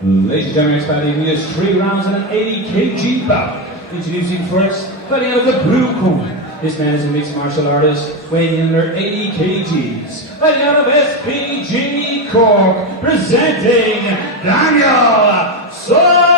Ladies and gentlemen, fighting in 3 rounds and an 80 kg bout. Introducing first, fighting out of the blue corner. This man is a mixed martial artist, weighing in under 80 kgs. Fighting out of SPG Cork, presenting Daniel Sullivan.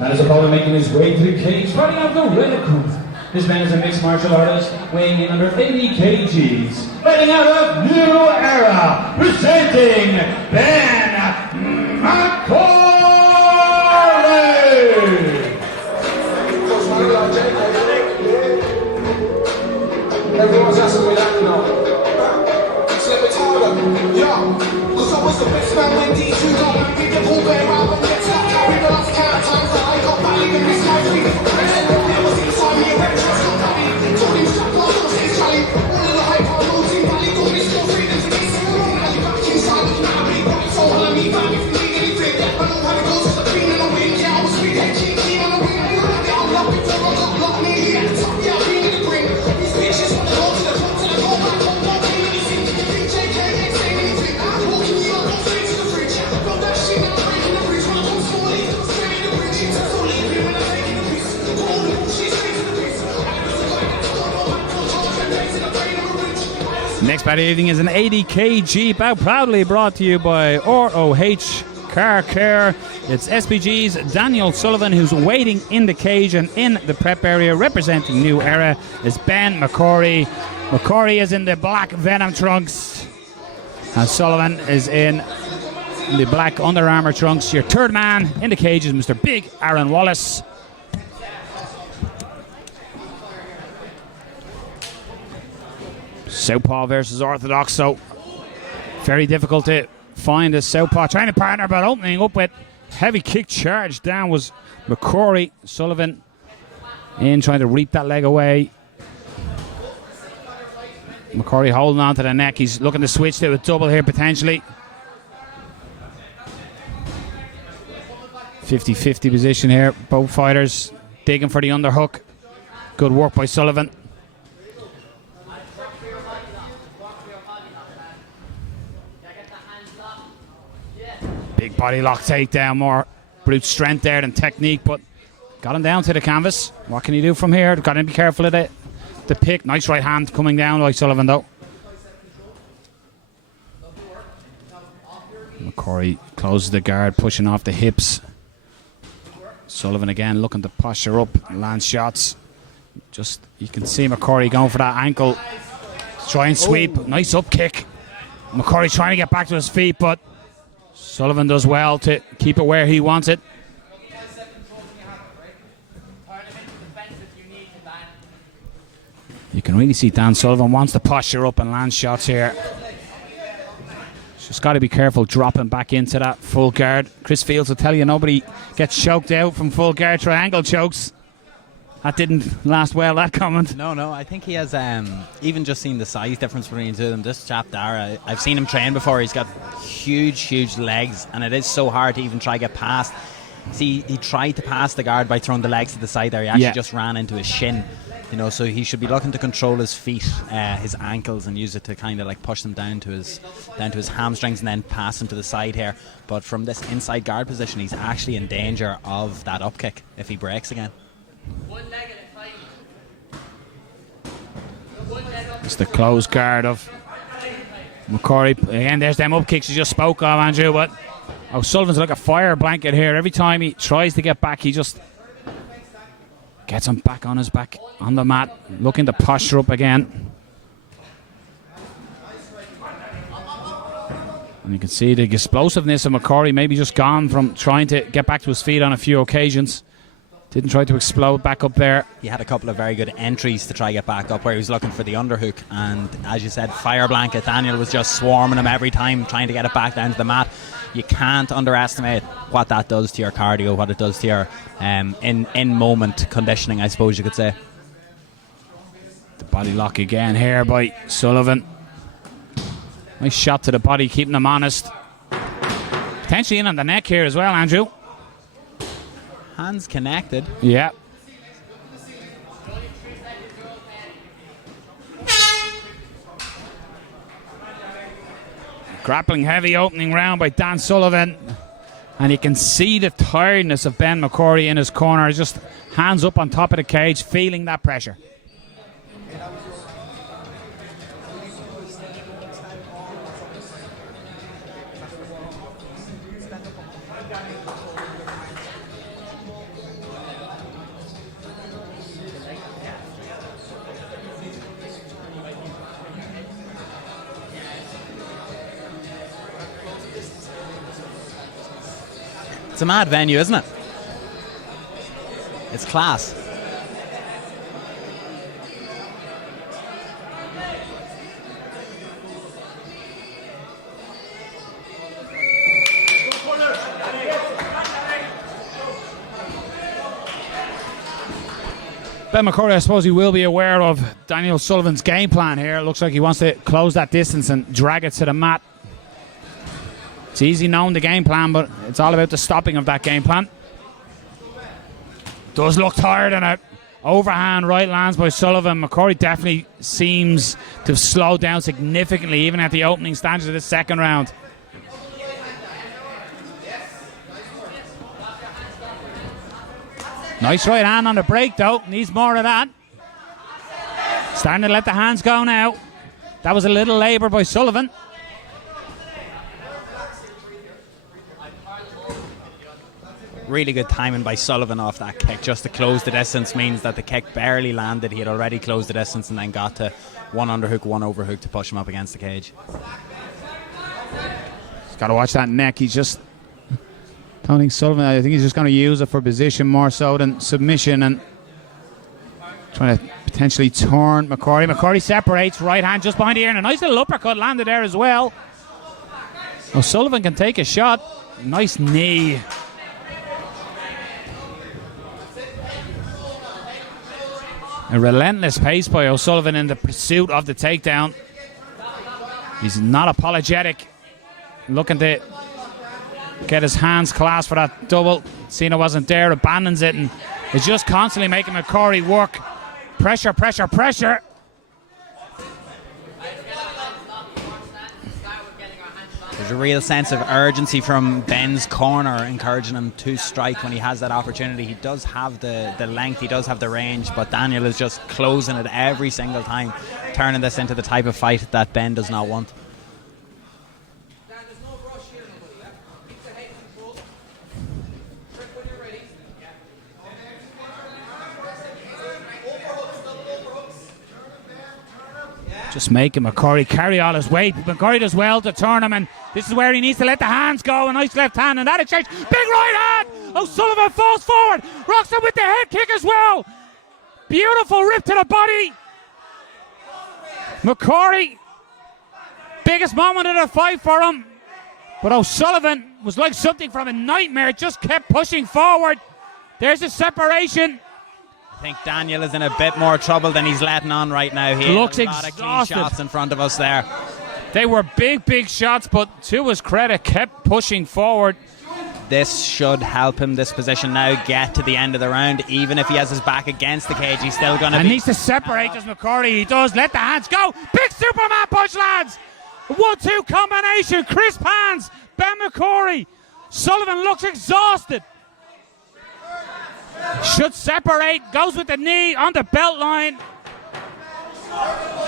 And his opponent making his way to the cage, fighting out the red corner. This man is a mixed martial artist, weighing in under 80 kgs. Fighting out of New Era, presenting Ben McCrory. Everyone's asking me that now. Slip it harder, yeah. Cause I was the best man when D2 got man. We get all better out of the top. Carry the last count times that I got back. Even this my free for president. There was inside me a red trust on Bobby. Told him strap on the stage rally. All of the hype on Losing Valley. Got me still freedom to get some more. Now you back inside of now. We got it so hard on me, fam. If you need anything, I know how it goes to the queen and the wing. Yeah, I was free head king, keen on the wing. I knew that I'm up before I got locked. Me at the top, yeah, I've been in the ring. These bitches want to go to the top, to the go back, don't do anything. BJK ain't saying anything. I'm walking you up, go straight to the fridge. From that shit, I'm breaking the bridge. When I come slowly, straight in the bridge. So leaving when I'm taking the piece. Hold the bullshit straight to the piece. Next bout of the evening is an 80 kg bout, proudly brought to you by ROH Car Care. It's SPG's Daniel Sullivan, who's waiting in the cage, and in the prep area representing New Era is Ben McCrory. McCrory is in the black Venom trunks, and Sullivan is in the black Under Armour trunks. Your third man in the cage is Mr. Big Aaron Wallace. Southpaw versus Orthodox, so very difficult to find a southpaw training partner, but opening up with heavy kick charge down was McCrory. Sullivan in trying to reap that leg away. McCrory holding on to the neck. He's looking to switch to a double here potentially. 50-50 position here. Both fighters digging for the underhook. Good work by Sullivan. Big body lock takedown, more brute strength there than technique, but got him down to the canvas. What can he do from here? Got to be careful of the pick. Nice right hand coming down by Sullivan though. McCrory closes the guard, pushing off the hips. Sullivan again looking to posture up, land shots. Just, you can see McCrory going for that ankle. Try and sweep. Oh. Nice up kick. McCrory trying to get back to his feet, but Sullivan does well to keep it where he wants it. You can really see Dan Sullivan wants to posture up and land shots here. Just got to be careful dropping back into that full guard. Chris Fields will tell you nobody gets choked out from full guard triangle chokes. That didn't last well, that comment. No, I think he has, even just seen the size difference between the two of them. This chap there, I've seen him train before. He's got huge legs, and it is so hard to even try to get past. See, he tried to pass the guard by throwing the legs to the side there. He actually just ran into his shin. You know, so he should be looking to control his feet, his ankles, and use it to kind of like push them down to his hamstrings and then pass them to the side here. But from this inside guard position, he's actually in danger of that up kick if he breaks again. It's the close guard of McCrory. Again, there's them up kicks you just spoke of, Andrew. But Sullivan's like a fire blanket here. Every time he tries to get back, he just gets him back on his back on the mat, looking to posture up again. And you can see the explosiveness of McCrory, maybe just gone from trying to get back to his feet on a few occasions. Didn't try to explode back up there. He had a couple of very good entries to try get back up where he was looking for the underhook, and as you said, fire blanket. Daniel was just swarming him every time, trying to get it back down to the mat. You can't underestimate what that does to your cardio, what it does to your in-moment conditioning, I suppose you could say. The body lock again here by Sullivan. Nice shot to the body, keeping him honest. Potentially in on the neck here as well, Andrew. Hands connected. Yeah. Grappling heavy opening round by Dan Sullivan. And you can see the tiredness of Ben McCrory in his corner. Just hands up on top of the cage, feeling that pressure. It's a mad venue, isn't it? It's class. Ben McCrory, I suppose he will be aware of Daniel Sullivan's game plan here. It looks like he wants to close that distance and drag it to the mat. It's easy knowing the game plan, but it's all about the stopping of that game plan. Does look tired, and an overhand right lands by Sullivan. McCrory definitely seems to have slowed down significantly, even at the opening stages of the second round. Nice right hand on the break, though. Needs more of that. Starting to let the hands go now. That was a little labour by Sullivan. Really good timing by Sullivan off that kick. Just to close the distance means that the kick barely landed. He had already closed the distance and then got to one underhook, one overhook to push him up against the cage. He's got to watch that neck. He's just... don't think Sullivan... I think he's just going to use it for position more so than submission, and trying to potentially turn McCrory. McCrory separates, right hand just behind the ear, and a nice little uppercut landed there as well. Sullivan can take a shot. Nice knee. A relentless pace by O'Sullivan in the pursuit of the takedown. He's not apologetic. Looking to get his hands clasped for that double. Cena wasn't there, abandons it, and is just constantly making McCrory work. Pressure, pressure, pressure. There's a real sense of urgency from Ben's corner, encouraging him to strike when he has that opportunity. He does have the length, he does have the range, but Daniel is just closing it every single time, turning this into the type of fight that Ben does not want. Just making McCrory carry all his weight. McCrory does well to turn him, and this is where he needs to let the hands go. A nice left hand, and that exchange. Big right hand! O'Sullivan falls forward. Rocks him with the head kick as well. Beautiful rip to the body. McCrory, biggest moment of the fight for him. But O'Sullivan was like something from a nightmare. Just kept pushing forward. There's a separation. I think Daniel is in a bit more trouble than he's letting on right now. He looks had a lot of clean shots in front of us there. They were big, big shots, but to his credit, kept pushing forward. This should help him, this position now, get to the end of the round. Even if he has his back against the cage, he's still going to needs to separate, does McCrory. He does. Let the hands go. Big Superman punch, lads. 1-2 combination. Crisp hands. Ben McCrory. Sullivan looks exhausted. Should separate, goes with the knee on the belt line.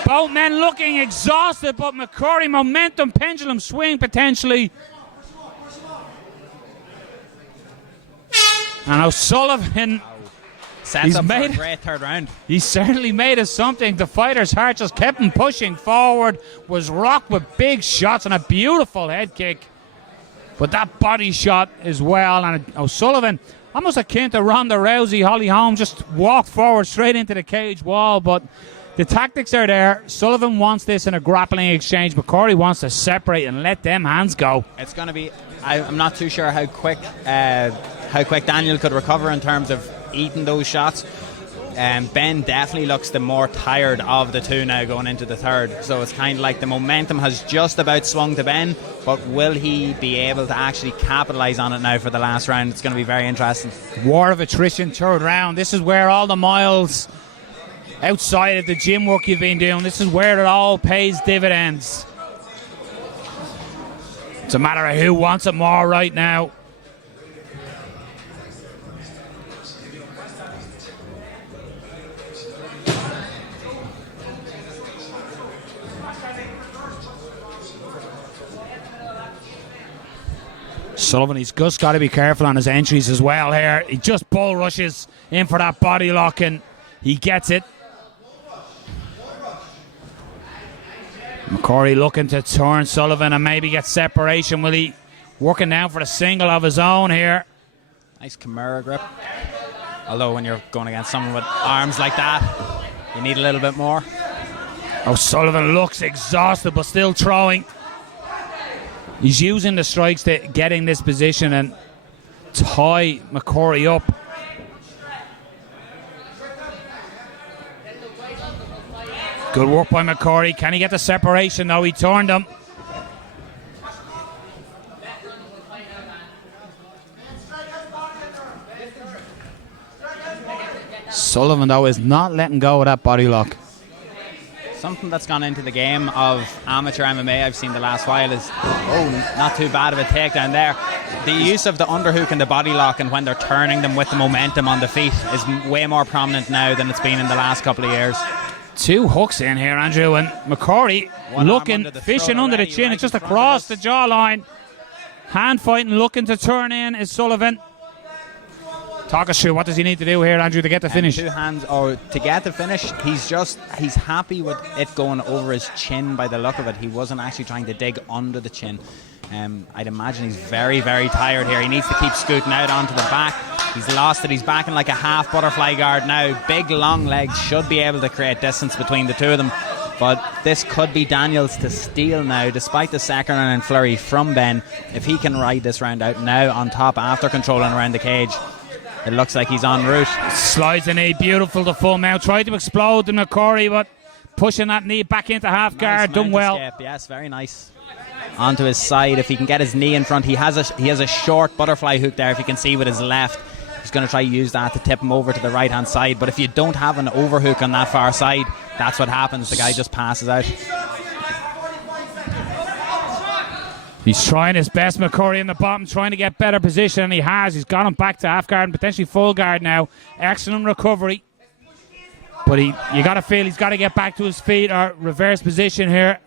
Both men looking exhausted, but McCrory momentum, pendulum swing potentially. And O'Sullivan Sets up for a great third round. He certainly made us something. The fighter's heart just kept him pushing forward, was rocked with big shots and a beautiful head kick. But that body shot as well. And O'Sullivan, almost akin to Ronda Rousey, Holly Holm, just walked forward straight into the cage wall. But the tactics are there. Sullivan wants this in a grappling exchange. McCrory wants to separate and let them hands go. It's going to be... I'm not too sure how quick Daniel could recover in terms of eating those shots. Ben definitely looks the more tired of the two now going into the third. So it's kind of like the momentum has just about swung to Ben, but will he be able to actually capitalise on it now for the last round? It's going to be very interesting. War of attrition, third round. This is where all the miles outside of the gym work you've been doing, this is where it all pays dividends. It's a matter of who wants it more right now. Sullivan, he's just got to be careful on his entries as well here. He just bull rushes in for that body lock and he gets it. McCrory looking to turn Sullivan and maybe get separation. Will he? Working down for a single of his own here. Nice Kimura grip. Although when you're going against someone with arms like that, you need a little bit more. O'Sullivan looks exhausted but still throwing. He's using the strikes to get in this position and tie McCrory up. Good work by McCrory. Can he get the separation? No, he turned him. Sullivan, though, is not letting go of that body lock. Something that's gone into the game of amateur MMA I've seen the last while is, not too bad of a takedown there. The use of the underhook and the body lock, and when they're turning them with the momentum on the feet, is way more prominent now than it's been in the last couple of years. Two hooks in here, Andrew, and McCrory looking, fishing under the chin. It's just across the jawline. Hand fighting, looking to turn in is Sullivan. Talk us through, what does he need to do here, Andrew, to get the finish? Two hands, or to get the finish, he's happy with it going over his chin by the look of it. He wasn't actually trying to dig under the chin. I'd imagine he's very, very tired here. He needs to keep scooting out onto the back. He's lost it. He's back in like a half butterfly guard now. Big, long legs should be able to create distance between the two of them. But this could be Daniels to steal now, despite the second round flurry from Ben. If he can ride this round out now on top after controlling around the cage, it looks like he's en route. Slides the knee, beautiful to full mount. Tried to explode the McCrory, but pushing that knee back into half guard, done well. Escape. Yes, very nice. Onto his side. If he can get his knee in front, he has a short butterfly hook there. If you can see with his left, he's going to try to use that to tip him over to the right hand side. But if you don't have an overhook on that far side, that's what happens. The guy just passes out. He's trying his best, McCrory in the bottom, trying to get better position, and he has. He's got him back to half guard and potentially full guard now. Excellent recovery. But you got to feel he's got to get back to his feet or reverse position here.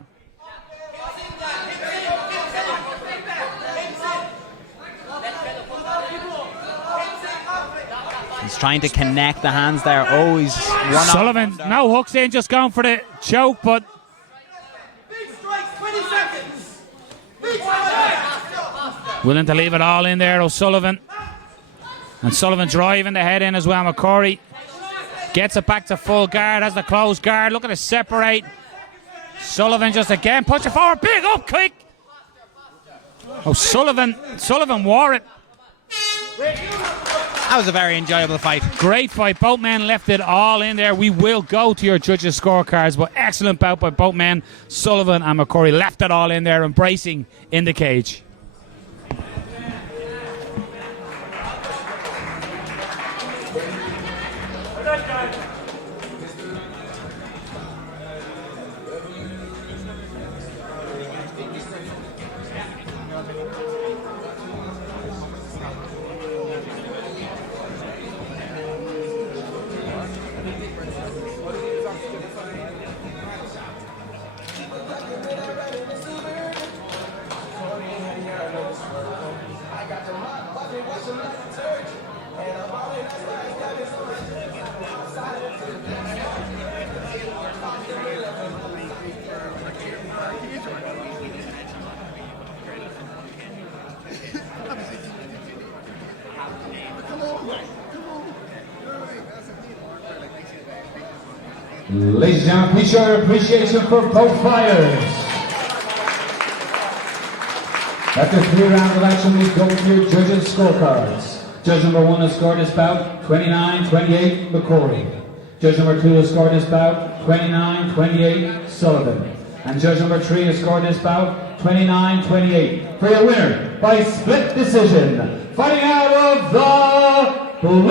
He's trying to connect the hands there. Oh, he's run Sullivan, no hooks in, just going for the choke, but willing to leave it all in there, O'Sullivan. And Sullivan driving the head in as well. McCrory gets it back to full guard, has the closed guard, looking to separate. Sullivan just again pushing forward, big up kick. Sullivan wore it. That was a very enjoyable fight. Great fight. Both men left it all in there. We will go to your judges' scorecards, but excellent bout by both men. Sullivan and McCrory left it all in there, embracing in the cage. Ladies and gentlemen, please show your appreciation for both fighters. After 3 rounds of action, we go to your judges' scorecards. Judge number 1 has scored this bout 29-28 McCrory. Judge number 2 has scored this bout 29-28 Sullivan. And judge number 3 has scored this bout 29-28. For your winner by split decision, fighting out of the blue